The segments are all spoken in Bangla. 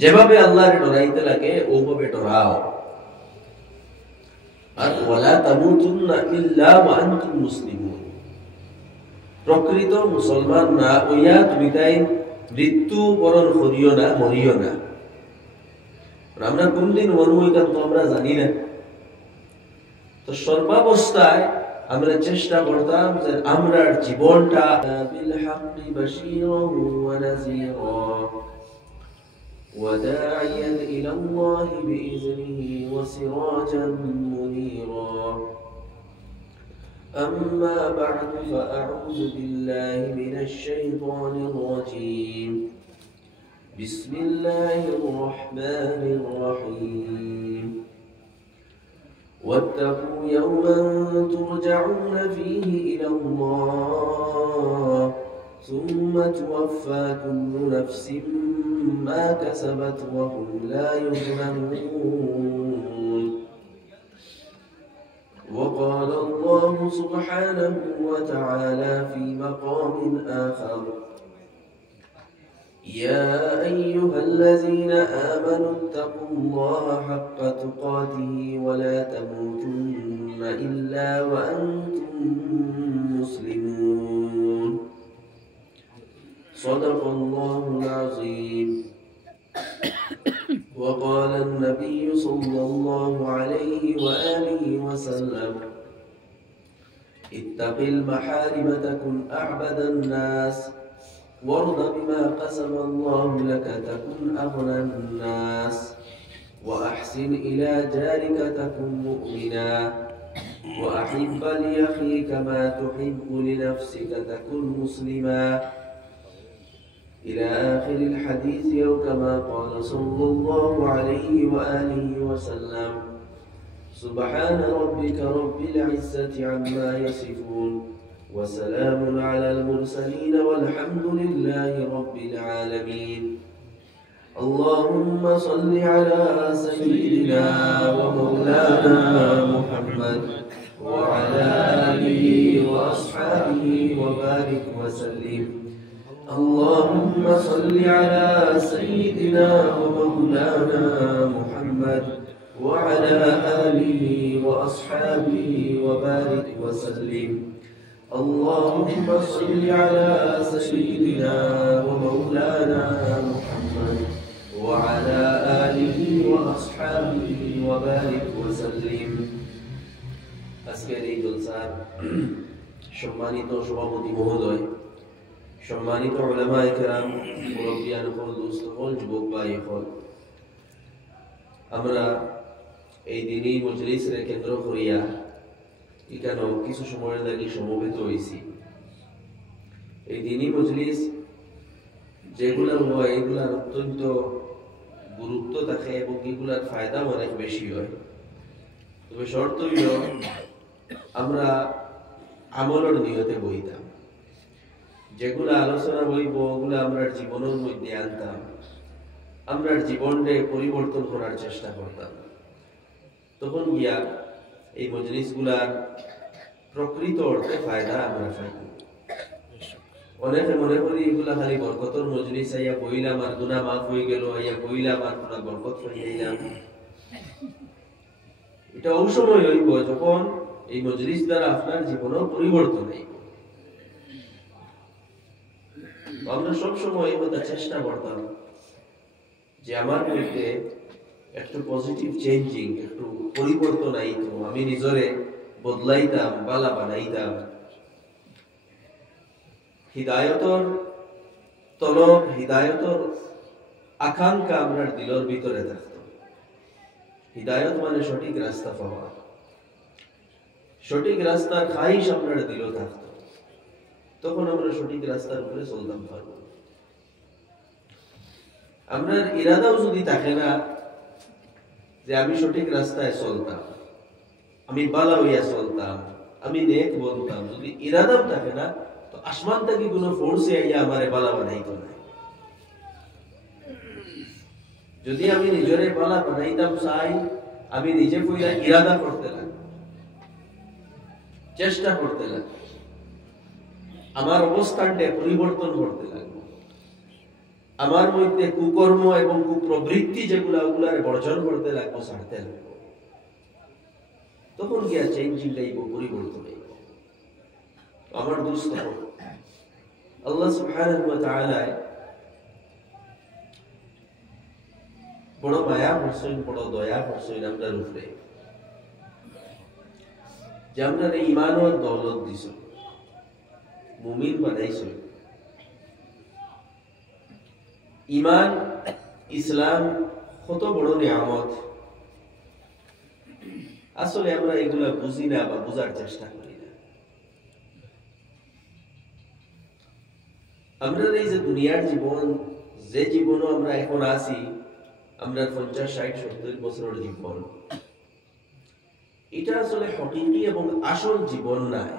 যেভাবে আল্লাহর ডরাইতে লাগে ওভাবে ডরাও। আর ওয়ালা তামুতুন্না ইল্লা ওয়া আনতুম মুসলিমুন, প্রকৃত মুসলমান না হইয়া তুমি তাই মৃত্যু বরণ করিও না, মরিও না। আমরা কোনদিন মরবো এটা তো আমরা জানি না। তো সর্বাবস্থায় আমরা চেষ্টা করতাম যে আমরা জীবনটা বিল হাক্কি বাশীরান ওয়া নাযীরা ওয়া দাঈয়ান ইলা আল্লাহি বিইযনিহি ওয়া সিরাজান মুনীরা। أما بعد فأعوذ بالله من الشيطان الرجيم. بسم الله الرحمن الرحيم. واتقوا يوما ترجعون فيه إلى الله ثم توفى كل نفس ما كسبت وهم لا يظلمون. وقال الله سبحانه وتعالى في مقام آخر: يا أيها الذين آمنوا اتقوا الله حق تقاته ولا تموتن إلا وأنتم مسلمون. صدق الله العظيم. وقال النبي صلى الله عليه وآله وسلم: اتق المحارم تكن أعبد الناس وارض بما قسم الله لك تكن أغنى الناس وأحسن إلى جارك تكن مؤمنا وأحب لأخيك ما تحب لنفسك تكن مسلما، إلى آخر الحديث أو كما قال صلى الله عليه وآله وسلم. سبحان ربك رب العزة عما يصفون وسلام على المرسلين والحمد لله رب العالمين. اللهم صل على سيدنا ومولانا محمد وعلى آله وأصحابه وبارك وسلم. اللهم صل على سيدنا ومولانا محمد وعلى آله وأصحابه وبارك وسلم. اللهم صل على سيدنا ومولانا محمد وعلى آله وأصحابه وبارك وسلم. আজকের এই জলসার সম্মানিত সভাপতি মহোদয়, সম্মানিত উলামায়ে কেরাম, মুরব্বিয়ান হল, দোস্ত হল, যুবক ভাই হল, আমরা এই দিনই মজলিসের কেন্দ্র করিয়া এখানে কিছু সময়ের লাগি সমবেত হয়েছি। এই দিনই মজলিস যেগুলা হয় এগুলার অত্যন্ত গুরুত্ব থাকে এবং এগুলার ফায়দা অনেক বেশি হয়। তবে শর্ত হইল আমরা আমলের নিয়তে বইতাম, যেগুলা আলোচনা বইব ওগুলা আমরা জীবনের মধ্যে আনতাম, আমরা জীবনকে পরিবর্তন করার চেষ্টা করতাম। তখন গিয়া এই মজলিসগুলার প্রকৃত অর্থে ফায়দা আমরা পাই। অনেকে মনে করি এগুলা খালি বরকতর মজলিস, আইয়া বইলাম আর গুনাহ মাফ হয়ে গেল, আইয়া বইলাম আর পুরা বরকত হয়ে গেলাম। এটা ওই সময় হইব যখন এই মজলিস দ্বারা আপনার জীবনেও পরিবর্তন হইব। আমরা সবসময় এই কথা চেষ্টা করতাম যে আমার মধ্যে একটু পজিটিভ চেঞ্জিং, একটু পরিবর্তন আইতো, আমি নিজরে বদলাইতাম, বালা বানাইতাম। হিদায়তর তলব, হিদায়তর আকাঙ্ক্ষা আমরা দিলের ভিতরে থাকতো। হিদায়ত মানে সঠিক রাস্তা পাওয়া, সঠিক রাস্তার খাইশ আপনার দিল থাকতো, তখন আমরা সঠিক রাস্তার উপরে চলতাম পারবো। আমরা ইরাদাও যদি থাকে না যে আমি সঠিক রাস্তায় চলতাম, আমি বালা হইয়া চলতাম, আমি নেক বলতাম, যদি ইরাদাও থাকে না তো আসমান থেকে কোনো ফোর্সে আইয়া আমারে বালা বানাইতো না। যদি আমি নিজরে বালা বানাইতাম চাই, আমি নিজে কইরা ইরাদা করতে লাগবো, চেষ্টা করতে লাগবো, আমার অবস্থানটা পরিবর্তন করতে লাগবো। আমার মধ্যে কুকর্ম এবং কুপ্রবৃত্তি যেগুলা ওগুলার বর্জন করতে লাগবো, ছাড়তে লাগবো। তখন গিয়া চেঞ্জিং লাইব, পরিবর্তন হইব। আমার দুস্থ আল্লাহ সুবহানাহু ওয়া তাআলা বড় মায়া করছেন, বড় দয়া করছেন আমরার উপরে, যে আপনার ঈমান ও দৌলত দিছ, মুমিন বানাইছ। ঈমান ইসলাম কত বড় নিয়ামত, আসলে আমরা এগুলা বুঝি না বা বুঝার চেষ্টা করি না। আমরা এই যে দুনিয়ার জীবন, যে জীবনও আমরা এখন আছি, আমরা 50, 60, 70 বছরের জীবন, এটা আসলে হকিকি এবং আসল জীবন নাই।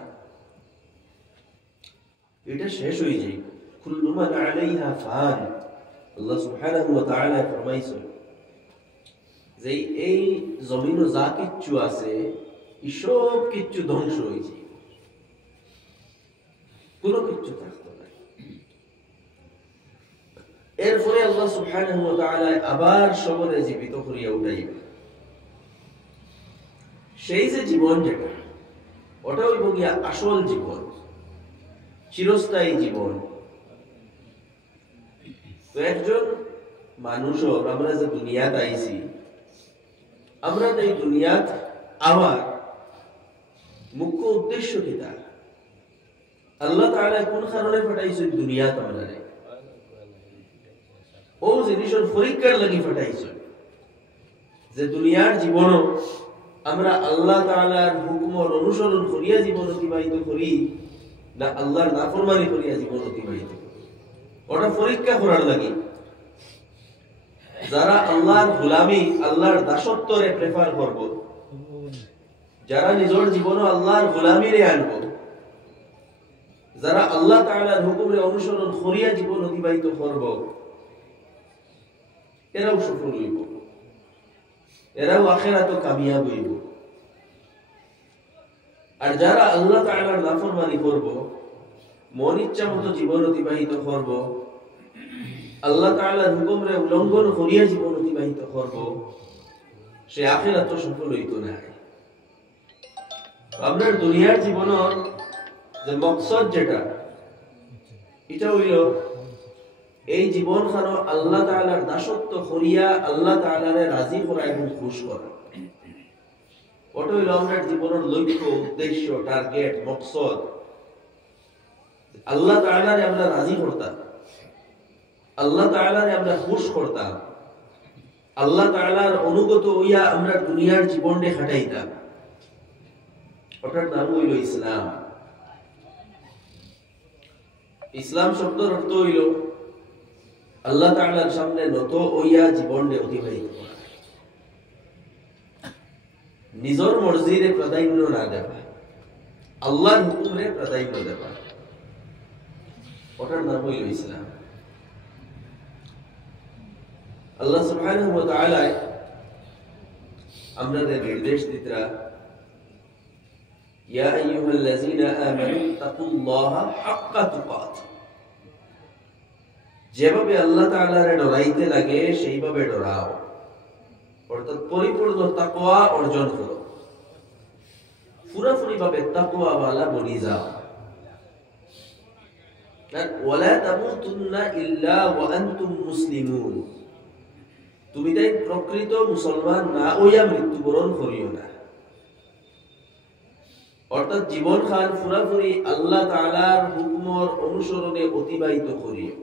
এটা শেষ হয়ে যায়। কুল্লু মান আলাইহা ফান। আল্লাহ সুবহানাহু ওয়া তাআলা ফরমাইছেন যে এই জমিনে যা কিছু আছে সব কিছু ধ্বংস হয়ে যায়, কোনো কিছু থাকতো না। এরপরে আল্লাহ সুবহানাহু ওয়া তাআলা আবার সবরে জীবিত করিয়া উঠাইবেন। সেই যে জীবন যেটা, ওটা হইব গিয়া আসল জীবন, চিরস্থায়ী জীবন। তো একজন মানুষও আমরা যে দুনিয়াতে আইছি, আমরা এই দুনিয়াত আবার মুখ্য উদ্দেশ্য কিতা? আল্লাহ তাআলা কোন কারণে পাঠাইছেন দুনিয়াত আমারে? ও জিনিসের পরীক্ষার লাগি পাঠাইছেন, যে দুনিয়ার জীবনও আমরা আল্লাহ তাআলার হুকুমের অনুসরণ করিয়া জীবন অতিবাহিত করি, না আল্লাহর নাফরমানি করিয়া জীবন অতিবাহিত করি। ওটা পরীক্ষা করার লাগি। যারা আল্লাহর গোলামি, আল্লাহর দাসত্বরে প্রেফার করব, যারা নিজের জীবনে আল্লাহর গোলামিরে আনব, যারা আল্লাহ তাআলার হুকুমে অনুসরণ করিয়া জীবন অতিবাহিত করব, এরাও সফল হইব, এরাও আখিরাতে কামিয়াব হইব। আর যারা আল্লাহ তাআলার নাফরমানি করব, মন ইচ্ছা মতো জীবন অতিবাহিত করব, আল্লাহ তাআলার হুকুমে উল্লঙ্ঘন করিয়া জীবন অতিবাহিত করব, সে আখিরাতে সফল হইত না। আপনার দুনিয়ার জীবনের যে মকসদ যেটা, এটা হইল এই জীবন খানো আল্লাহ তাআলার দাসত্ব করিয়া আল্লাহ তাআলারে রাজি করা এবং খুশ করা। ওটা হইল আপনার জীবনের লক্ষ্য, উদ্দেশ্য, টার্গেট, মকসদ। আল্লাহ তাআলারে আমরা রাজি করতাম, আল্লাহ তাআলারে আমরা খুশ করতাম, আল্লাহ তাআলার অনুগত হইয়া আমরা দুনিয়ার জীবনে কাটাইতাম। ওটার নাম হইল ইসলাম। ইসলাম শব্দের অর্থ হইল আল্লাহ তাআলার সামনে নত হইয়া জীবনে অতিবাহিত করা, নিজের মর্জিরে প্রাধান্য না দেওয়া, আল্লাহর হুকুমে প্রাধান্য দেওয়া, ওটার নাম হইল ইসলাম। আল্লাহ সুবহানাহু ওয়া তাআলা আমাদের নির্দেশ দিতরা, ইয়া আইয়ুহাল্লাযীনা আমানু তাকুল্লাহা হাক্কা তুকাতিহি। যেভাবে আল্লাহ তাআলারে ডরাইতে লাগে সেইভাবে ডরাও, অর্থাৎ পরিপূর্ণ তাকওয়া অর্জন করো, পুরোপুরি ভাবে তাকওয়াওয়ালা বনি যাও। ওয়ালা তামুতুন্না ইল্লা ওয়া আনতুম মুসলিমুন। তুমি তাই প্রকৃত মুসলমান না হইয়া মৃত্যুবরণ করিও না। অর্থাৎ জীবন খান পুরাপুরি আল্লাহ তাআলার হুকুমের অনুসরণে অতিবাহিত করিও,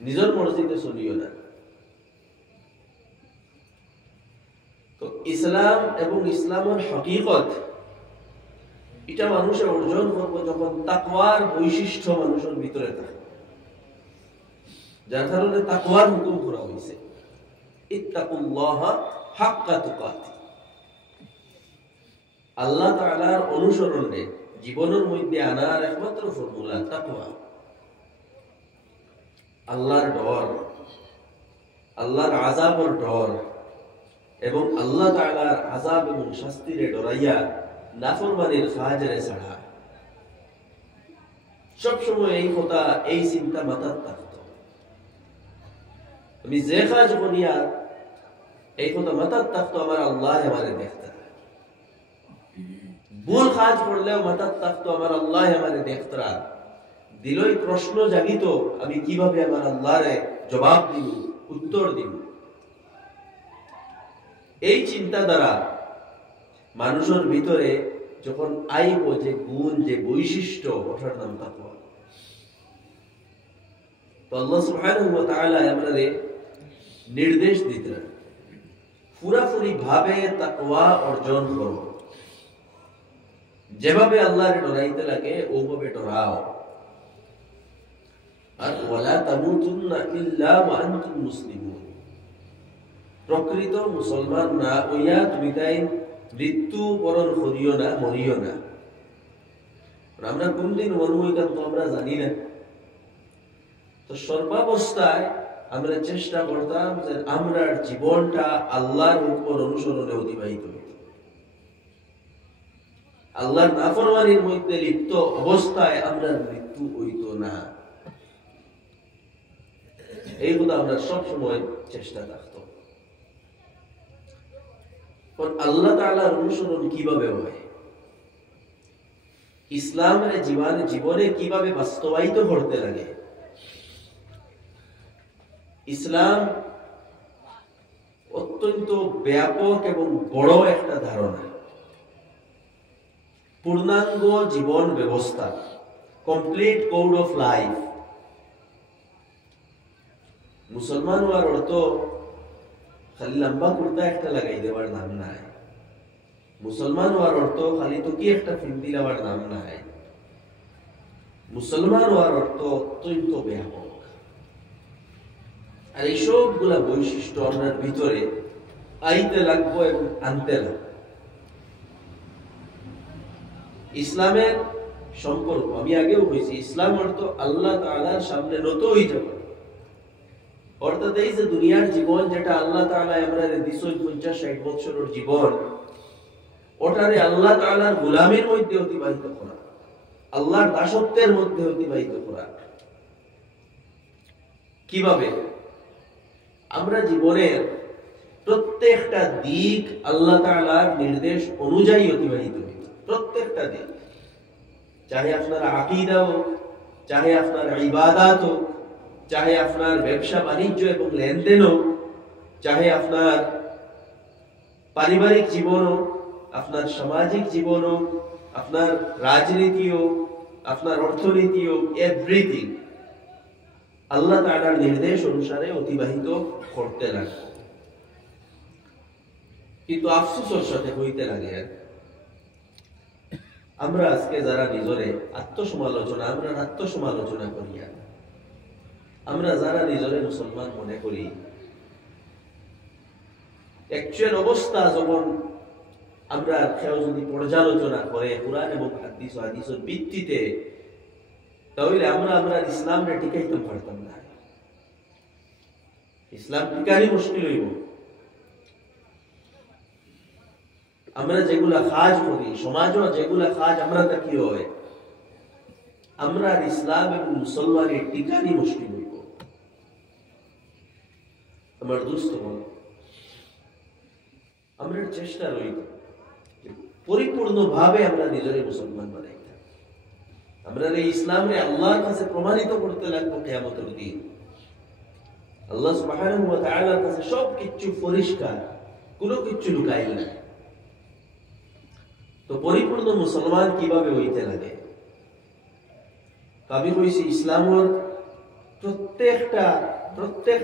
নিজের মর্জিতে চলিও না। তো ইসলাম এবং ইসলামের হকিকত এটা মানুষে অর্জন করবে যখন তাকওয়ার বৈশিষ্ট্য মানুষের ভিতরে থাকে, যার কারণে তাকওয়ার হুকুম করা হয়েছে, ইত্তাকুল্লাহা হাক্কা তুকাতিহি। আল্লাহ তাআলার অনুসরণে জীবনের মধ্যে আনার একমাত্র ফর্মুলা তাকওয়া। আল্লাহর ডর, আল্লাহর আযাবের ডর এবং আল্লাহ তাআলার আযাব এবং শাস্তিরে ডরাইয়া নাফরমানির ফাজরে ছাড়া। সবসময় এই কথা, এই চিন্তা মাথায় থাকতো। আমি যে কাজ করিয়া এই কথা মাথার থাকতো আমার আল্লাহ আমারে দেখতা, ভুল কাজ করলেও মাথার থাকতো আমার আল্লাহ আমারে দেখতরা, দিলই প্রশ্ন জাগিত আমি কিভাবে আমার আল্লাহরে জবাব দিব, উত্তর দিব। এই চিন্তা দ্বারা মানুষের ভিতরে যখন আইব যে গুণ, যে বৈশিষ্ট্য, ওঠার নাম তাকওয়া। তো আল্লাহ সুবহানাহু ওয়া তাআলা আমাদের নির্দেশ দিতেন পুরাপুরি ভাবে তাকওয়া অর্জন করো, যেভাবে আল্লাহর ডরাইতে লাগে ওভাবে ডরাও। আর ওয়ালা তামুতুন্না ইল্লা ওয়া আনতুম মুসলিমুন, প্রকৃত মুসলমান না হইয়া তুমি তাই মৃত্যু বরণ করিও না, মরিও না। আমরা কোনদিন মরবো এটা তো আমরা জানি না। তো সর্বাবস্থায় আমরা চেষ্টা করতাম যে আমরা জীবনটা আল্লাহর উপর অনুসরণে অতিবাহিত হইত, আল্লাহর নাফরমানির মধ্যে লিপ্ত অবস্থায় আমরা মৃত্যু হইত না। এই কথা আমরা সবসময় চেষ্টা থাকতো। আল্লাহ তাআলার অনুসরণ কিভাবে হয়, ইসলামের জীবনে কিভাবে বাস্তবায়িত করতে লাগে। ইসলাম অত্যন্ত ব্যাপক এবং বড় একটা ধারণা, পূর্ণাঙ্গ জীবন ব্যবস্থা, কমপ্লিট কোড অফ লাইফ। মুসলমান হওয়ার অর্থ খালি লম্বা কুর্তা একটা লাগাই দেওয়ার নাম নাই। মুসলমান হওয়ার অর্থ খালি তো কি একটা ফিন্দি দেওয়ার নাম নাই। মুসলমান হওয়ার অর্থ অত্যন্ত ব্যাপক। আর এই সবগুলা বৈশিষ্ট্য আপনার ভিতরে আইতে লাগবো এবং আনতে লাগবো। ইসলামের সম্পর্ক আমি আগেও বলছি, ইসলাম অর্থ আল্লাহ তাআলার সামনে নত হয়ে যাবে। অর্থাৎ এই যে দুনিয়ার জীবন যেটা আল্লাহ তাআলা আমরা 250-60 বছরের জীবন, ওটারে আল্লাহ তাআলার গোলামির মধ্যে অতিবাহিত করা, আল্লাহর দাসত্বের মধ্যে অতিবাহিত করা। কিভাবে? আমরা জীবনের প্রত্যেকটা দিক আল্লাহ তাআলার নির্দেশ অনুযায়ী অতিবাহিত হইব, প্রত্যেকটা দিক। চাহে আপনার আকীদা হোক, চাহে আপনার ইবাদত হোক, চাহে আপনার ব্যবসা বাণিজ্য এবং লেনদেন হোক, চাহে আপনার পারিবারিক জীবন হোক, আপনার সামাজিক জীবন হোক, আপনার রাজনীতি হোক, আপনার অর্থনীতি হোক, এভরিথিং আল্লাহ তাআলার নির্দেশ অনুসারে অতিবাহিত করতে লাগে। কিন্তু আফসোসের সাথে হইতে লাগে আমরা আজকে যারা নিজরে আত্মসমালোচনা করিয়া আমরা যারা নিজরে মুসলমান মনে করি, অ্যাকচুয়াল অবস্থা যখন আমরা কেউ যদি পর্যালোচনা করে কুরআন এবং হাদিসের ভিত্তিতে, তাহলে আমরা ইসলামকে টিকাইতে পারতাম না। ইসলাম টিকারই মুশকিল হইব। আমরা যেগুলা কাজ করি, সমাজও যেগুলা কাজ আমরা তা কি হয়, আমরা ইসলাম এবং মুসলমানের টিকারই মুশকিল হইব। আমার দোস্ত, আমরা চেষ্টা রইব পরিপূর্ণভাবে আমরা নিজের মুসলমান বানাইতে, আমরা এই ইসলামে আল্লাহর কাছে প্রমাণিত করতে লাগবো কিয়ামতের দিন। আল্লাহ সুবহানাহু ওয়া তাআলার কাছে সবকিছু পরিষ্কার, কোনো কিছু লুকাইল না। তো পরিপূর্ণ মুসলমান কিভাবে হইতে লাগে? আমি কইছি ইসলামের প্রত্যেক